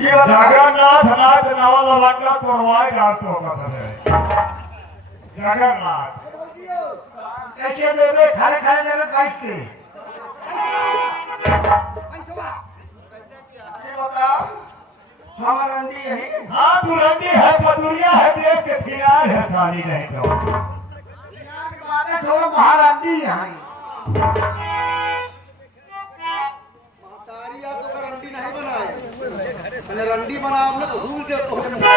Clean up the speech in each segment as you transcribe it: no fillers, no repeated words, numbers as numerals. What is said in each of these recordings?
जगन्नाथ नाथ नावाला लागला तोरवाय गातो जगन्नाथ कैसे देवे खाए खाए देवे कैसे हमारा रंडी है। हाँ तू रंडी है पतुरिया है देश के छिनार है साली नहीं तो बातें छोड़ो महारंडी है। तारिया तो का रंडी नहीं बनाए मैंने रंडी बना हमने तो भूल के तो मरवा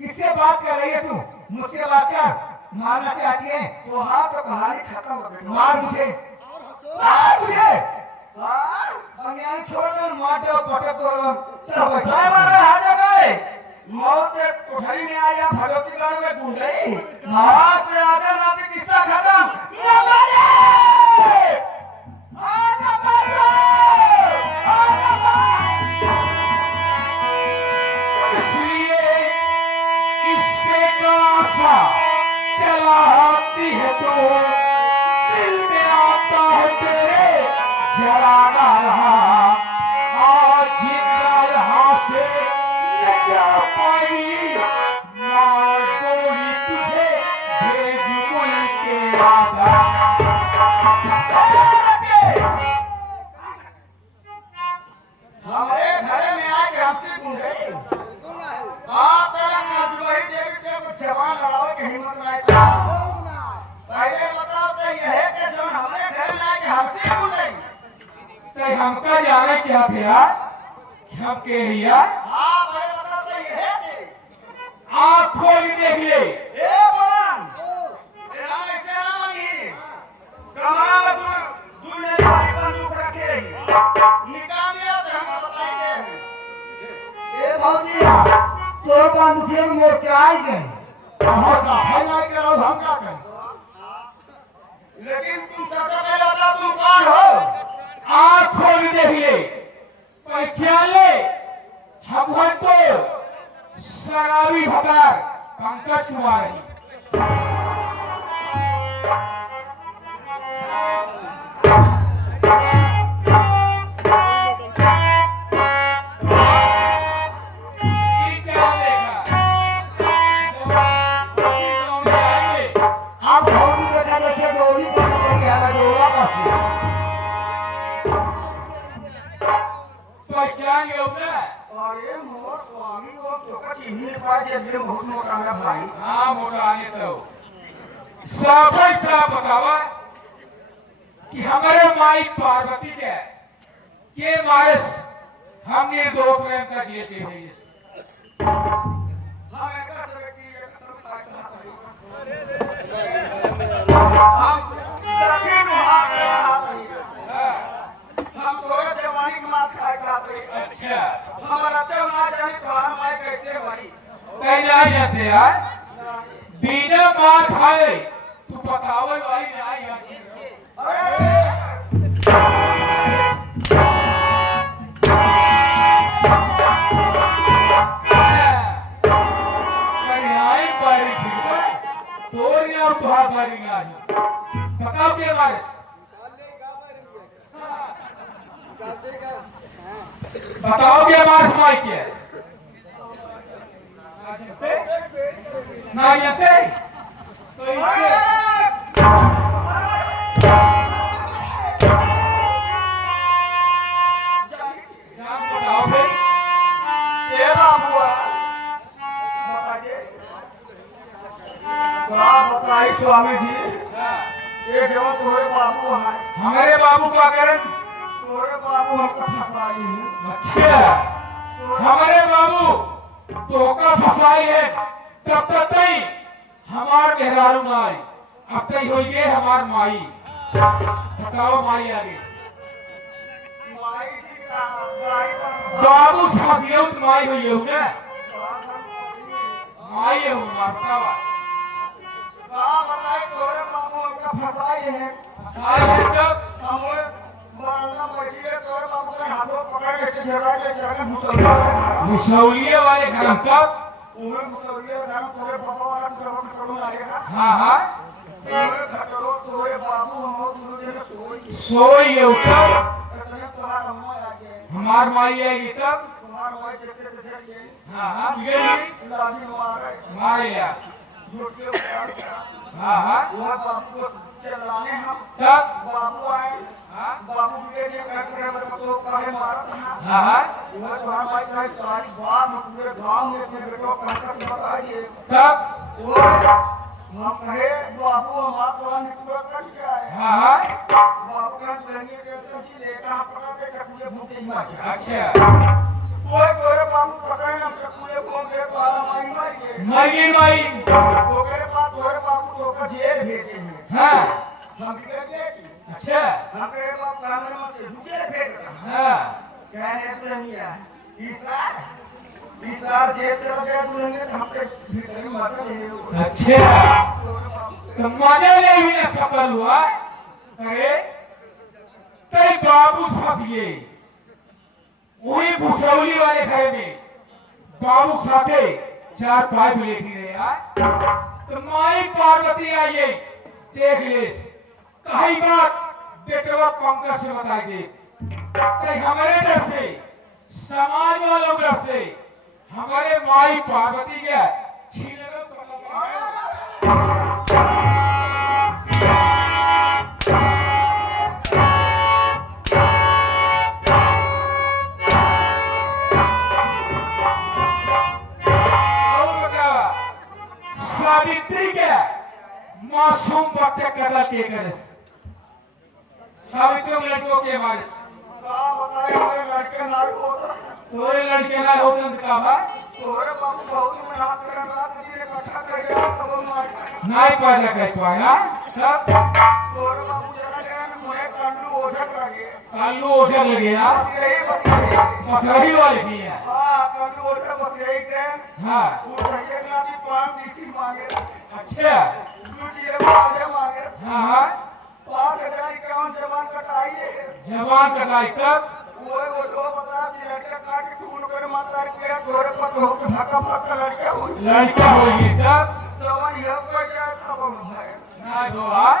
किससे बात कर रही है तू? मुझसे बात कर। मारना चाहती है तो हाँ तो कहानी खत्म हो गई। मार मुझे बंगाली छोड़ दो मार दो पटक दो चलो बैठो हाथ गए मौत एक कोठरी में आया भगवतीगढ़ में घूम गई महाराज से आकर नाते किस्सा खत्म न मारे न मारो इसलिए इसके कासा चला आती है तो दिल में आता है तेरे जलाना रहा आज जिंदा यहाँ से न जा पाई मार गोली तुझे भेज मुल्क के आधा हमारे घर में आज हमसे ढूंढे आप नजवाई देवी के जवान लड़ाओ की हिम्मत नहीं पहले बताओ तो यह है कि जो हमारे घर में आके हमसे ढूंढे तो हमका जाने क्या फिर हम के लिया हाँ पहले बताओ तो यह है कि आँख खोल देख ले ए बन तेरा ऐसे ना बनी कमाल तू ने बंदूक रखे निकाल लिया तो हम बताएंगे ए भौजिया तो बंदूक मोचाई गए हम साफा ना करो हम क्या करें लेकिन तुम चाचा पहले बता तुम कौन हो आँख खोल देख ले पहचान ले हम हो तो शराबी भकार पंकज कुमार अरे मोर स्वामी को तो चिन्ह पाए जब बहुत मोटा है भाई हाँ मोटा आने तो साफ बतावा कि हमारे माई पार्वती के मारे हमने दो प्रेम का दिए थे हम एक व्यक्ति हम तोरे जवानी के मार खाए खाते अच्छा हमारा तो ना जाने कहां मैं कैसे मरी कहीं नहीं जाते यार बिना मार खाए तू बतावे वाली नहीं है मरी आज बताओ के मारे बताओ के मारे माई के ना यते तो इसे जान बताओ फिर ये बाबू बताइए स्वामी जी ये जो तोरे बाबू है हमारे बाबू का कारण तोरे बाबू हमको फंसाई है अच्छा हमारे बाबू तो का फसाई है तब तक नहीं हमार मेहरारू नाई अब तक हो ये हमार माई बताओ माई आगे माई जी का गाड़ी पर बाबू फसियो तो माई हो ये ना माई हो मारता बताइए तोरे बाबू हमको फंसाई है फसाई है जब हम मरना बैठिए तोरे बाबू के हाथों पकड़ के झगड़ा के जगह मुसलमान मुसौलिये वाले घर कब उहे मुसलमान घर तोरे बाबा वाला करो आएगा हाँ हाँ उहे खटरो तोरे बाबू हम दूसरे ने सोई सोई है ऊपर इतने तोहार हम आ गए हमार माई आएगी तब तुम्हार माई देखते चल गए हाँ हाँ बिगड़ी लाठी मारे मार लिया झूठ के ऊपर हाँ हाँ वह बाबू को चलाने हम तब बाबू आए हाँ बाबू के लिए कह करे तो काहे मारत है हाँ हाँ वह तुम्हार माई का सारी बात हम पूरे गांव में अपने बेटों को कहकर बताइए तब वो हम कहे बाबू हम आपको निकल कर के आए हाँ हाँ बाबू का लेने के सब्जी लेकर हम पकड़ के चकुले भूखे मचा अच्छा वो तोरे बाबू पकड़े हम चकुले भूखे पाला माई मार गए मर गई माई तोरे बाबू तो का जेल भेजे हैं हाँ हम भी कह अच्छा हम कहे बाबू कानून में से जेल भेज रहा हाँ कहने तो नहीं है इस बार जेल चला गया तुरंत हम पे भीतर में मर गए अच्छा तो मजे ले भी ना सफल हुआ अरे कई बाबू फंस गए वही भुसौली वाले घर में बाबू साथे चार पांच लेटी रहे यार तो माई पार्वती आइए देख ले कही बात बेटवा पंकज से बता दे कहीं हमारे डर से समाज वालों डर से हमारे माई पार्वती के छीने सावित्री के मासूम बच्चे कतल किए गए सावित्री लड़कों के मारे बताए हमारे लड़के नारू होता तोरे लड़के ना होते हैं का भाई तोरे बाबू बहुत मेहनत कर रहा था जी इकट्ठा कर गया सब मार नहीं पैदा कर पाया सब तोरे बाबू जरा गया मुझे कंडू ओझल लगे कालू ओझल लगे यार बस यही मसरही वाले की है हां कंडू ओझल बस यही के हाँ वो भैया ना भी 5 सीसी मांगे अच्छा कुछ ये मांगे मांगे हाँ हाँ 5000 इक्यावन जवान कटाई है जवान कटाई तब वो जो बता कि लड़के काट के खून कर माता के तोरे पर हो के धक्का फक्का लड़के हो लड़का होइए तब तो ये को क्या खबर है ना दो हाथ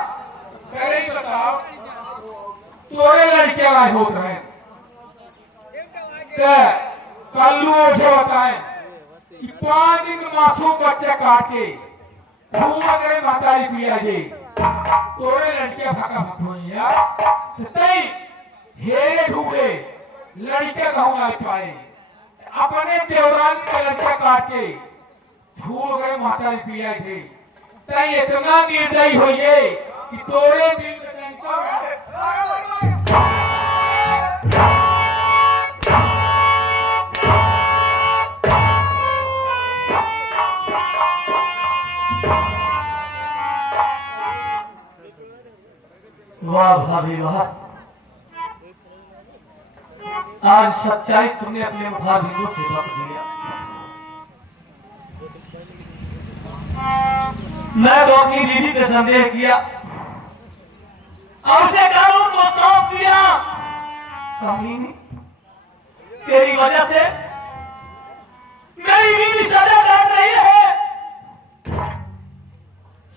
पहले ही बताओ तोरे लड़के आए होत रहे ते कल्लू ओझे बताए कि 5 दिन मासूम बच्चे काट के खूब अगर मातारी पिया जी तोरे लड़के फका फक हुई यार तो तई हेरे ढूंढे लड़के कहूँ ना पाए अपने देवरान के लड़के काट के फूल गए मातारी पिया थे तई इतना निर्दयी होइए कि तोरे दिल में वाह भाभी वाह आज सच्चाई तुमने अपने मुखाबिलों से बक दिया। मैं तो अपनी बीवी पे संदेह किया और उसे कानून को सौंप दिया। कमीनी, तेरी वजह से मेरी बीवी सजा काट रही है।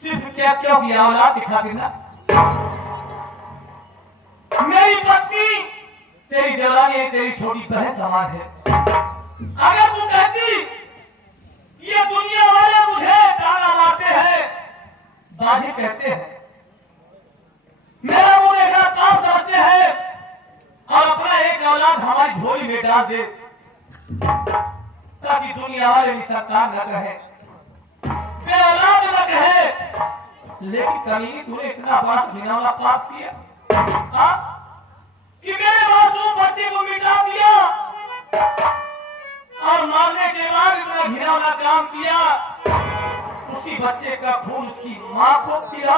सिर्फ क्या क्यों किया औलाद दिखा देना। मेरी पत्नी तेरी जवानी तेरी छोटी बहन समान है। अगर तू कहती ये दुनिया वाले मुझे ताना मारते हैं, बाजी कहते हैं, मेरा मुंह देखना काम समझते हैं और अपना एक औलाद हमारी झोली में डाल दे ताकि दुनिया वाले निसंतान न रहे, वे औलाद न कहे। लेकिन कभी तूने इतना बड़ा घिनौना पाप किया कि मेरे मासूम बच्चे को मिटा दिया और मारने के बाद इतना घिनौना काम किया। उसी बच्चे का खून उसकी मां को पिला,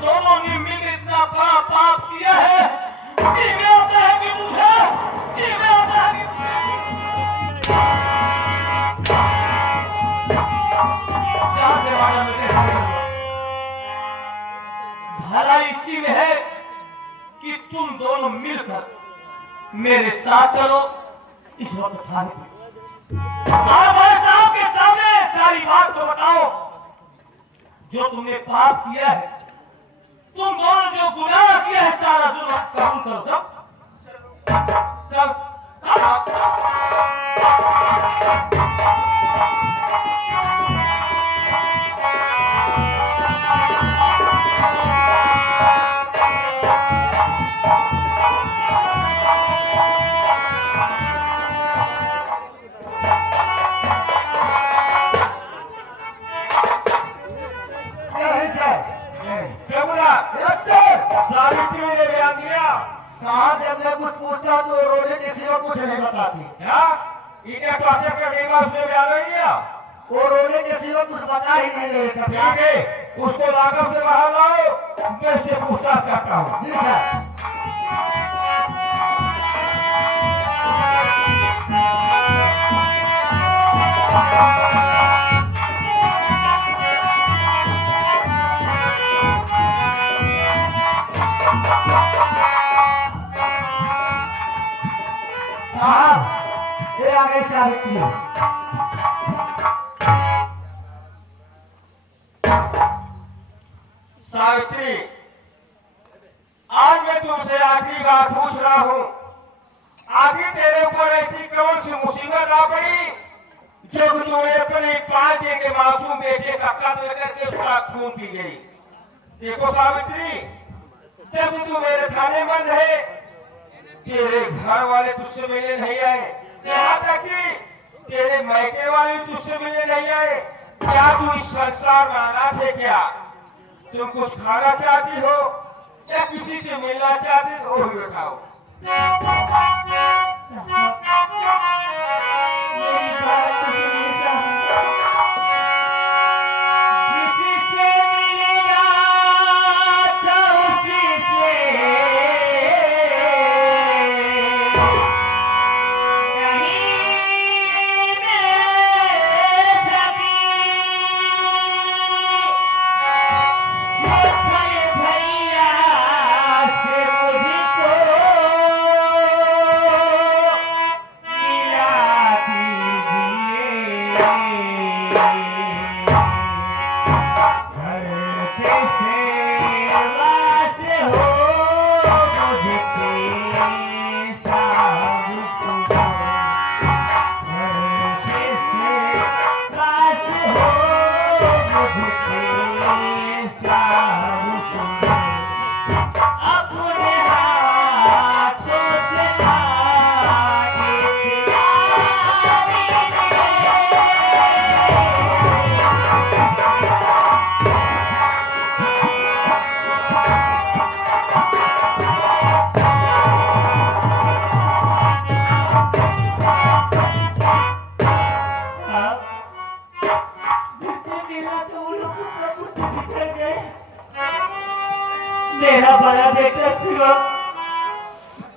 दोनों ने मिलकर इतना बड़ा पाप किया है कि मैं होता है कि मुझे मैं होता है भला इसी में है कि तुम दोनों मिलकर मेरे साथ चलो इस वक्त थाने पर और भाई साहब के सामने सारी बात को बताओ। जो तुमने पाप किया है, तुम दोनों जो गुनाह किया है, सारा जुर्म कबूल करो। चल सावित्री ने बयान दिया। साहब जब मैं कुछ पूछता तो रोने किसी को कुछ नहीं बताती। इन्हें तो अच्छा क्या देगा, उसने बयान नहीं दिया। वो रोने किसी को कुछ बता ही नहीं रहे सब। ठीक है, उसको लाकर से बाहर लाओ, मैं उससे पूछताछ करता हूँ। जी सर। साहब ये आ गई सावित्री। सावित्री, आज मैं तुमसे आखिरी बात पूछ रहा हूँ, आखिर तेरे ऊपर ऐसी कौन सी मुसीबत आ पड़ी जो तूने अपने 5 के मासूम बेटे का कत्ल करके उसका खून पी गई। देखो सावित्री, जब तू मेरे थाने बंद है, तेरे घर वाले तुझसे मिलने नहीं आए, यहाँ तक कि तेरे मायके वाले तुझसे मिलने नहीं आए। क्या तू इस संसार में अनाथ है क्या? तुम कुछ खाना चाहती हो या किसी से मिलना चाहती हो, भी बताओ। मेरा बड़ा बेटा शिवा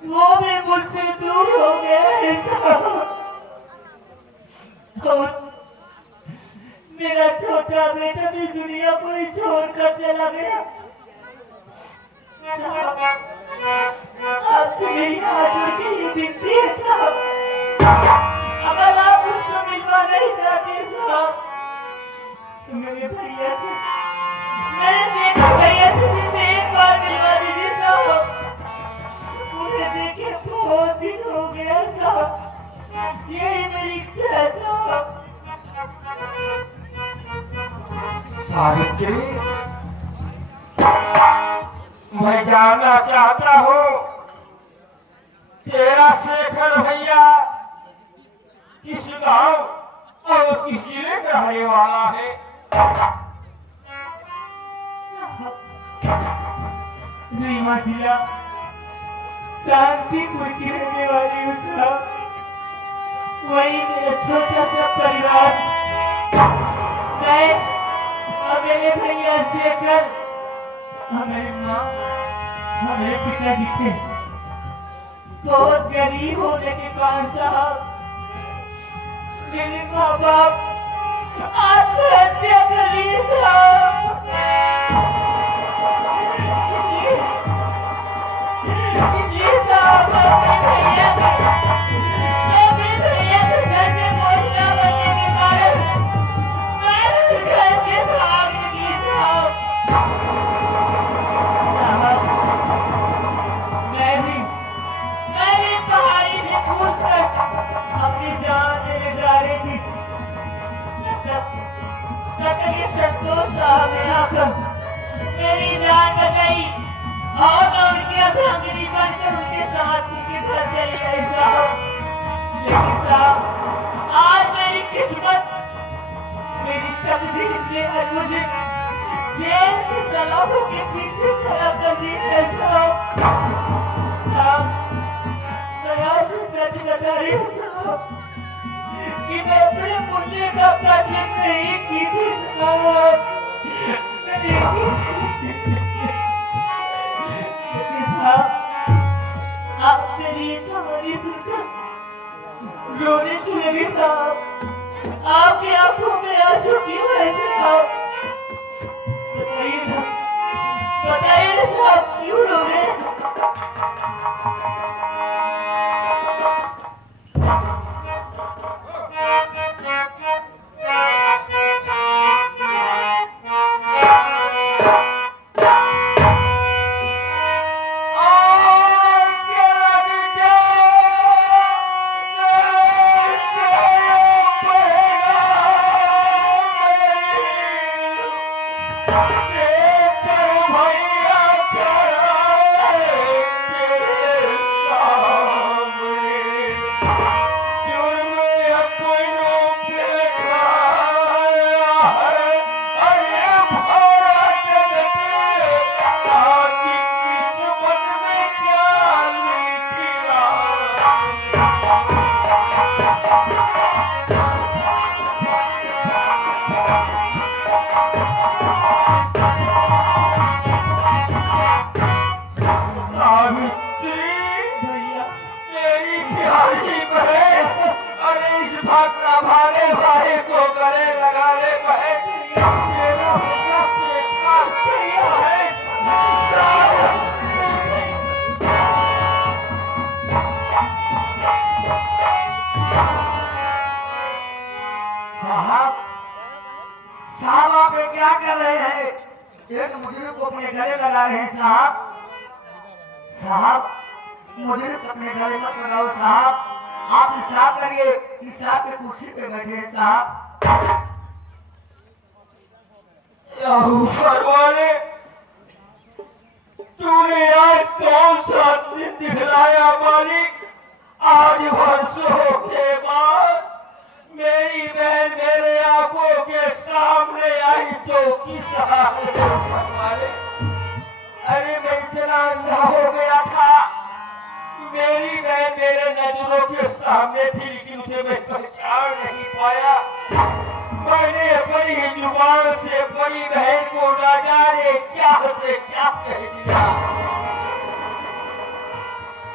वो भी मुझसे दूर हो गया है और मेरा छोटा बेटा भी दुनिया को ही छोड़कर चला गया। आपसे मेरी हाथ जोड़ के ये विनती है साहब, अगर आप उसको मिलवा नहीं चाहते साहब मेरे भैया से मेरे शेखर भैया से सिर्फ एक बार मिलवा दीजिए साहब। उन्हें देखे बहुत दिन हो गया साहब। यही मेरी इच्छा है साहब। सावित्री, मैं जानना चाहता हूँ तेरा शेखर भैया किस गांव और किस जिले का रहने वाला है? रीवा जिला शांतिपुर की रहने वाली हूँ साहब। वही मेरा छोटा सा परिवार, मैं और मेरे भैया शेखर, हमारी माँ, हमारे पिताजी थे बहुत गरीब होने के कारण साहब मेरे माँ बाप आत्महत्या कर लिए साहब। इसलिए साहब अपने भैया के घर में मौत न बनने के कारण मैं घर से भाग निकली साहब। मैं भी पहाड़ी से कूदकर अपनी जान लेने जा रही थी। तभी संतोष साहब ने आकर मेरी जान बचाई और मैं उनकी अर्धांगिनी बनकर उनके साथ उनके घर चली गई साहब। लेकिन साहब आज मेरी किस्मत, मेरी तकदीर ने मुझे जेल की सलाखों के पीछे खड़ा कर दिया है साहब। मैं आज सच बता रही हूँ साहब कि मैं अपने मुन्ने का कत्ल नहीं की थी साहब। आप मेरी कहानी सुनकर रोने लगे साहब। आपकी आंखों में आंसू क्यों है साहब? बताइए ना साहब, क्यों रो रहे हैं? साहब आप ये क्या कर रहे हैं? एक मुजरिम को अपने गले लगा रहे हैं साहब। साहब मुजरिम को अपने गले मत लगाओ साहब। आप इंसाफ करिए, इंसाफ की कुर्सी पे बैठे साहब। वाले तूने आज कौन सा दिन दिखलाया मालिक? आज वर्षों के बाद मेरी बहन मेरे आंखों के सामने आई तो किस हाल वाले? अरे मैं इतना अंधा हो गया था, मेरी बहन मेरे नजरों के सामने थी लेकिन उसे मैं पहचान नहीं पाया। मैंने अपनी जुबान से अपनी बहन को न जाने क्या से क्या कह दिया।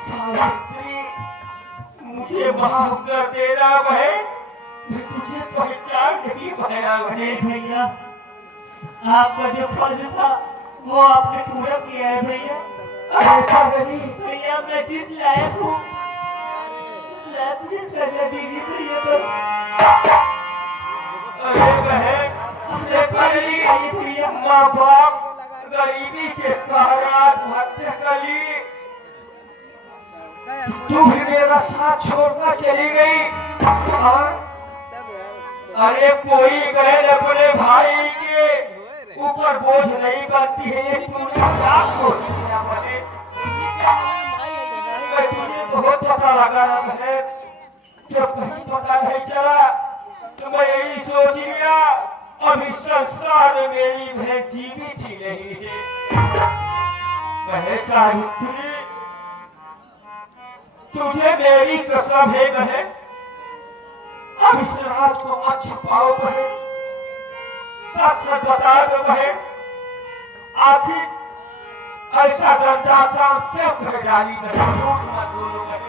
सावित्री मुझे माफ कर देना बहन, मैं तुझे पहचान नहीं पाया। भैया आपका जो फर्ज था वो आपने पूरा किया है भैया। अरे भैया मैं जिस लायक हूँ उस लायक मुझे सजा दीजिए भैया। अरे बहन तुमने पहली माँ बाप गरीबी के कारण आत्महत्या कर ली, तू भी मेरा साथ छोड़कर चली गई। और अरे कोई बहन अपने भाई के ऊपर बोझ नहीं बनती है, ये तूने साथ छोड़ दिया। मुझे तुझे बहुत पता लगा है, जब कहीं पता नहीं चला तो मैं यही सोच लिया अब इस संसार में मेरी बहन जीवित ही नहीं है। कहे सावित्री, तुझे मेरी कसम है बहन, अब इस राज को मत छुपाओ बहन, सच सच बता दो बहन, आखिर ऐसा गंदा काम क्यों कर डाली बहन? झूठ मत बोलो बहन,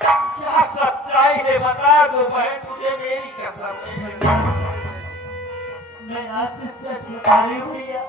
क्या सच्चाई है बता दो बहन, तुझे मेरी कसम है। मैं आज से सच बता रही हूँ भैया।